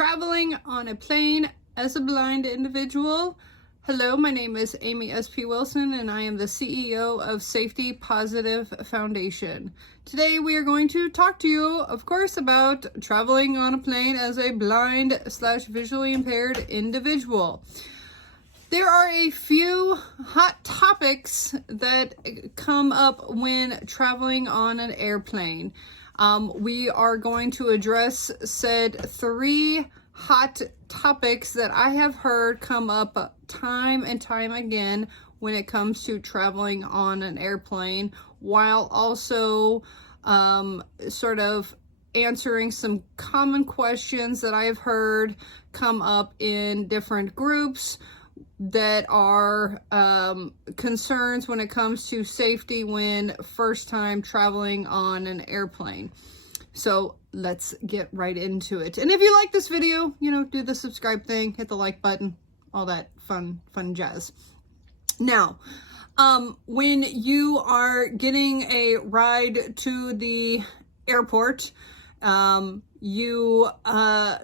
traveling on a plane as a blind individual. Hello, my name is Amy S.P. Wilson and I am the CEO of Safety Positive Foundation. Today we are going to talk to you, of course, about traveling on a plane as a blind/visually impaired individual. There are a few hot topics that come up when traveling on an airplane. We are going to address said three hot topics that I have heard come up time and time again when it comes to traveling on an airplane, while also sort of answering some common questions that I've heard come up in different groups that are concerns when it comes to safety when first time traveling on an airplane. So let's get right into it. And if you like this video, do the subscribe thing, hit the like button, all that fun jazz. Now, when you are getting a ride to the airport, you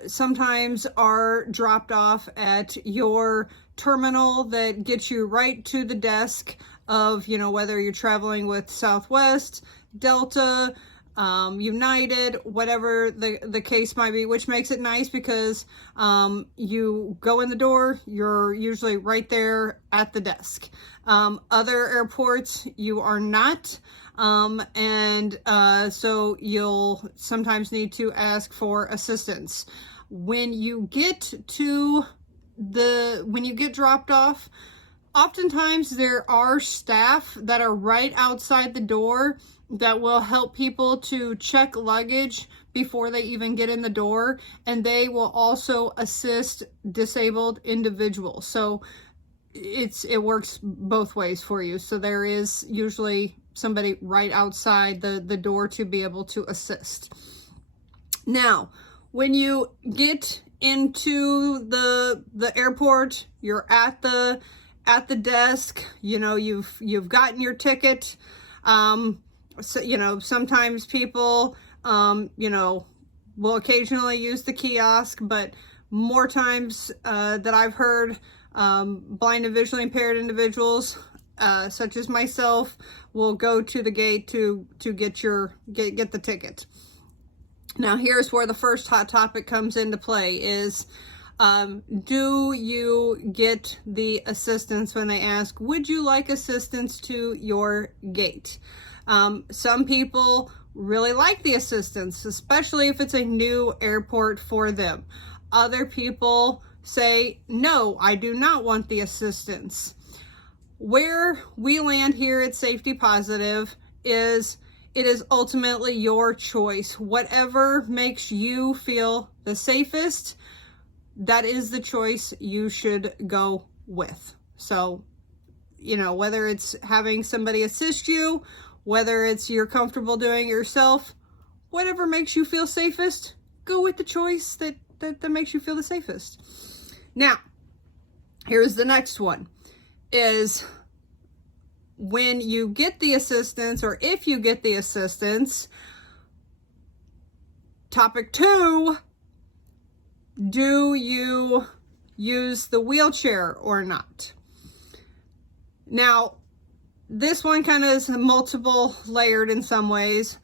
sometimes are dropped off at your terminal that gets you right to the desk of, whether you're traveling with Southwest, Delta, United, whatever the case might be, which makes it nice because you go in the door, you're usually right there at the desk. Other airports, you are not. So you'll sometimes need to ask for assistance. When you get dropped off, oftentimes there are staff that are right outside the door that will help people to check luggage before they even get in the door, and they will also assist disabled individuals. So it works both ways for you. So there is usually somebody right outside the door to be able to assist. Now, when you get into the airport, you're at the desk, you've gotten your ticket. So, sometimes people, will occasionally use the kiosk, but more times that I've heard, blind and visually impaired individuals, such as myself, will go to the gate to get the ticket. Now, here's where the first hot topic comes into play is, do you get the assistance when they ask, would you like assistance to your gate? Some people really like the assistance, especially if it's a new airport for them. Other people say, no, I do not want the assistance. Where we land here at Safety Positive is it is ultimately your choice. Whatever makes you feel the safest, that is the choice you should go with. So, whether it's having somebody assist you, whether it's you're comfortable doing it yourself, whatever makes you feel safest, go with the choice that makes you feel the safest. Now, here's the next one, is when you get the assistance, or if you get the assistance, topic 2, do you use the wheelchair or not? Now, this one kind of is multiple layered in some ways,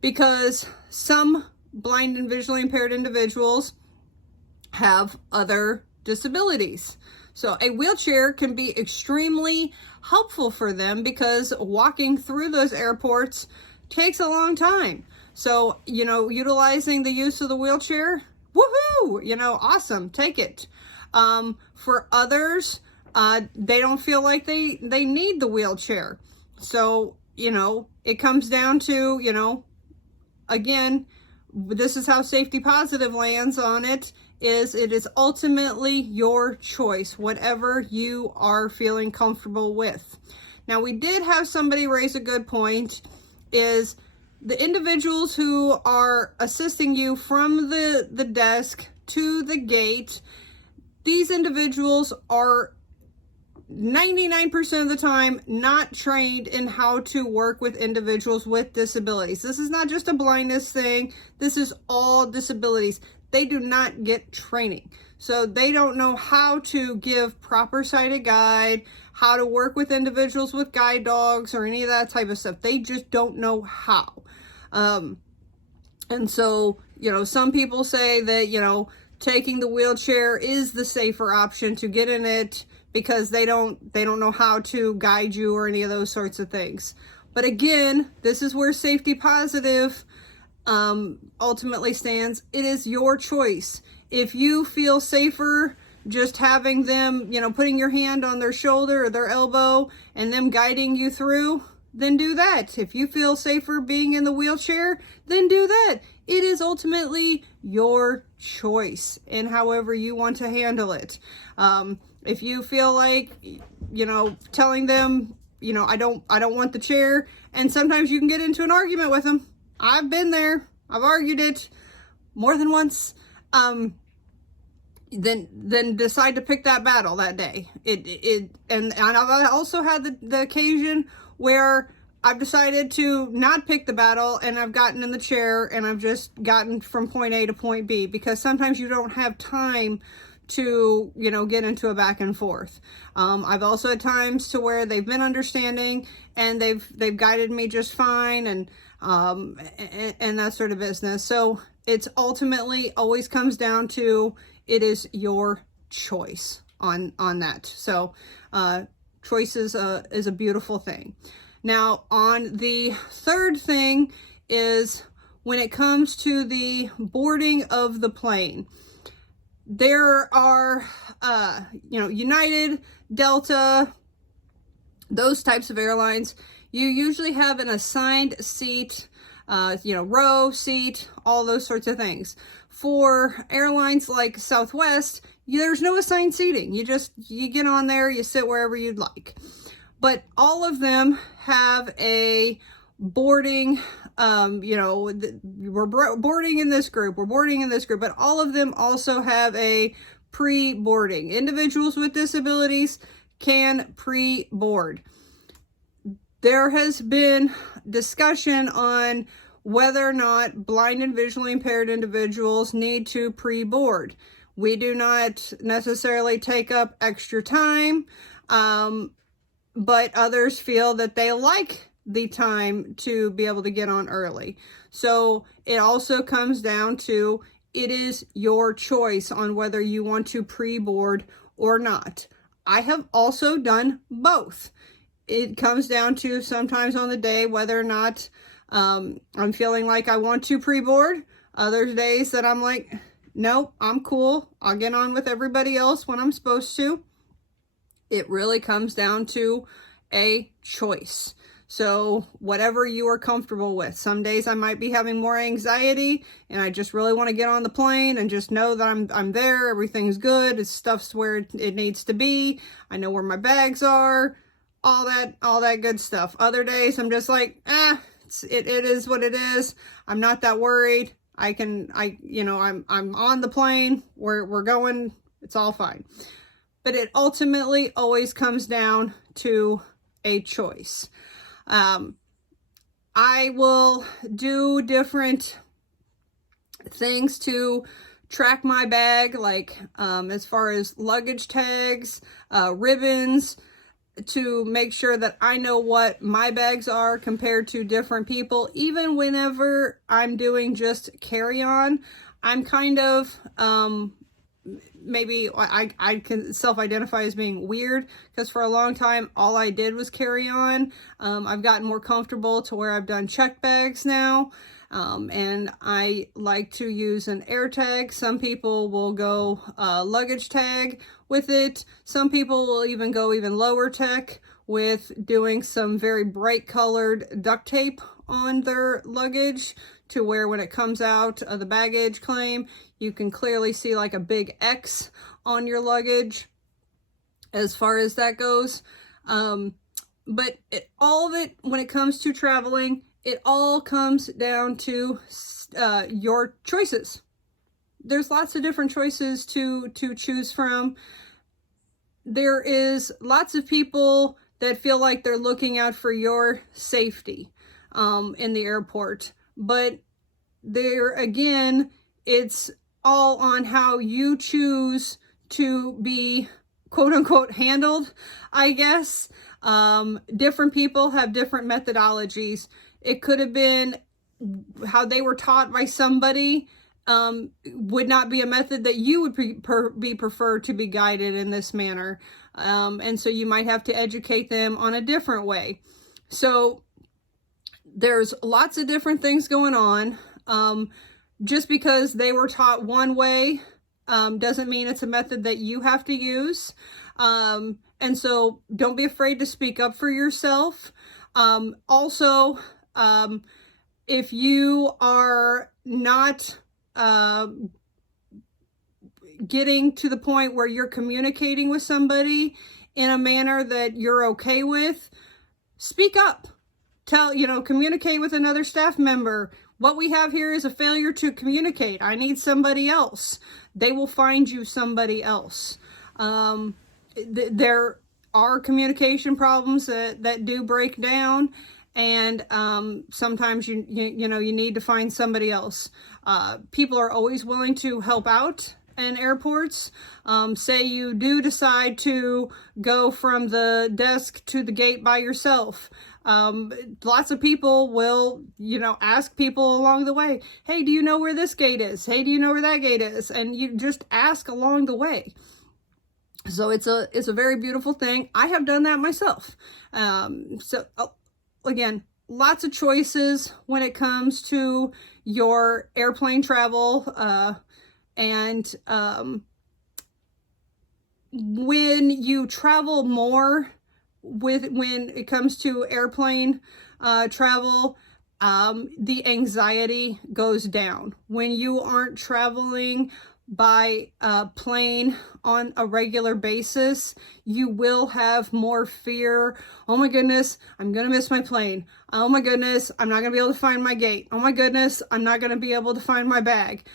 because some blind and visually impaired individuals have other disabilities. So a wheelchair can be extremely helpful for them because walking through those airports takes a long time. So, utilizing the use of the wheelchair, woohoo, awesome, take it. For others, they don't feel like they need the wheelchair. So, it comes down to, again, this is how Safety Positive lands on it, is it is ultimately your choice, whatever you are feeling comfortable with. Now, we did have somebody raise a good point, is the individuals who are assisting you from the desk to the gate, these individuals are 99% of the time not trained in how to work with individuals with disabilities. This is not just a blindness thing. This is all disabilities. they do not get training. So they don't know how to give proper sighted guide, how to work with individuals with guide dogs or any of that type of stuff. They just don't know how. And so, some people say that, taking the wheelchair is the safer option to get in it because they don't know how to guide you or any of those sorts of things. But again, this is where safety positive ultimately stands. It is your choice. If you feel safer just having them, putting your hand on their shoulder or their elbow and them guiding you through, then do that. If you feel safer being in the wheelchair, then do that. It is ultimately your choice and however you want to handle it. If you feel like, telling them, I don't want the chair, and sometimes you can get into an argument with them. I've been there. I've argued it more than once. Then decide to pick that battle that day. And I've also had the occasion where I've decided to not pick the battle and I've gotten in the chair and I've just gotten from point A to point B, because sometimes you don't have time to, get into a back and forth. I've also had times to where they've been understanding and they've guided me just fine and that sort of business. So it's ultimately always comes down to, it is your choice on that. So choice is a beautiful thing. Now, on the third thing is when it comes to the boarding of the plane, there are, United, Delta, those types of airlines, you usually have an assigned seat, row seat, all those sorts of things. For airlines like Southwest, there's no assigned seating. You get on there, you sit wherever you'd like. But all of them have a boarding, we're boarding in this group, we're boarding in this group, but all of them also have a pre-boarding. Individuals with disabilities can pre-board. There has been discussion on whether or not blind and visually impaired individuals need to pre-board. We do not necessarily take up extra time, but others feel that they like the time to be able to get on early. So it also comes down to, it is your choice on whether you want to pre-board or not. I have also done both. It comes down to sometimes on the day whether or not I'm feeling like I want to pre-board. Other days that I'm like, nope, I'm cool. I'll get on with everybody else when I'm supposed to. It really comes down to a choice. So whatever you are comfortable with. Some days I might be having more anxiety and I just really want to get on the plane and just know that I'm there. Everything's good. It's stuff's where it needs to be. I know where my bags are. All that good stuff. Other days I'm just like, it is what it is. I'm not that worried. I'm on the plane. We're going. It's all fine. But it ultimately always comes down to a choice. I will do different things to track my bag, like as far as luggage tags, ribbons, to make sure that I know what my bags are compared to different people. Even whenever I'm doing just carry-on, I'm kind of maybe I can self-identify as being weird, because for a long time all I did was carry on. I've gotten more comfortable to where I've done check bags now, and I like to use an air tag. Some people will go luggage tag with it. Some people will even go even lower tech with doing some very bright colored duct tape on their luggage, to where when it comes out of the baggage claim, you can clearly see like a big X on your luggage as far as that goes. But all of it, when it comes to traveling, it all comes down to your choices. There's lots of different choices to choose from. There is lots of people that feel like they're looking out for your safety in the airport. But there again, it's all on how you choose to be quote unquote handled, I guess. Different people have different methodologies. It could have been how they were taught by somebody, would not be a method that you would be preferred to be guided in this manner. And so you might have to educate them on a different way. So there's lots of different things going on. Just because they were taught one way doesn't mean it's a method that you have to use. And so don't be afraid to speak up for yourself. Also, if you are not getting to the point where you're communicating with somebody in a manner that you're okay with, speak up. Communicate with another staff member. What we have here is a failure to communicate. I need somebody else. They will find you somebody else. There are communication problems that do break down, and sometimes you need to find somebody else. People are always willing to help out in airports. Say you do decide to go from the desk to the gate by yourself. Lots of people will, ask people along the way, hey, do you know where this gate is? Hey, do you know where that gate is? And you just ask along the way. So it's a very beautiful thing. I have done that myself. Again, lots of choices when it comes to your airplane travel. And when you travel more when it comes to airplane travel, the anxiety goes down. When you aren't traveling by plane on a regular basis, you will have more fear. Oh my goodness, I'm gonna miss my plane. Oh my goodness, I'm not gonna be able to find my gate. Oh my goodness, I'm not gonna be able to find my bag.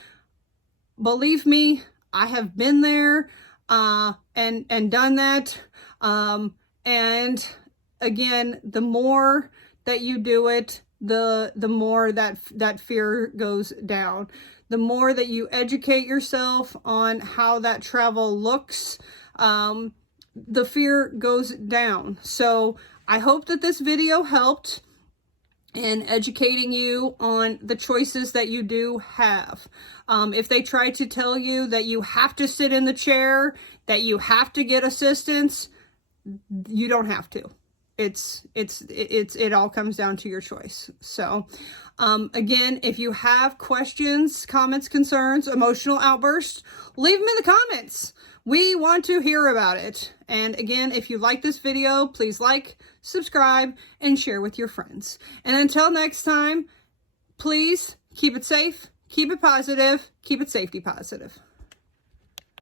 Believe me, I have been there and done that. And again, the more that you do it, the more that fear goes down. The more that you educate yourself on how that travel looks, the fear goes down. So I hope that this video helped in educating you on the choices that you do have. If they try to tell you that you have to sit in the chair, that you have to get assistance, you don't have to. It all comes down to your choice. So, again, if you have questions, comments, concerns, emotional outbursts, leave them in the comments. We want to hear about it. And again, if you like this video, please like, subscribe, and share with your friends. And until next time, please keep it safe, keep it positive, keep it safety positive.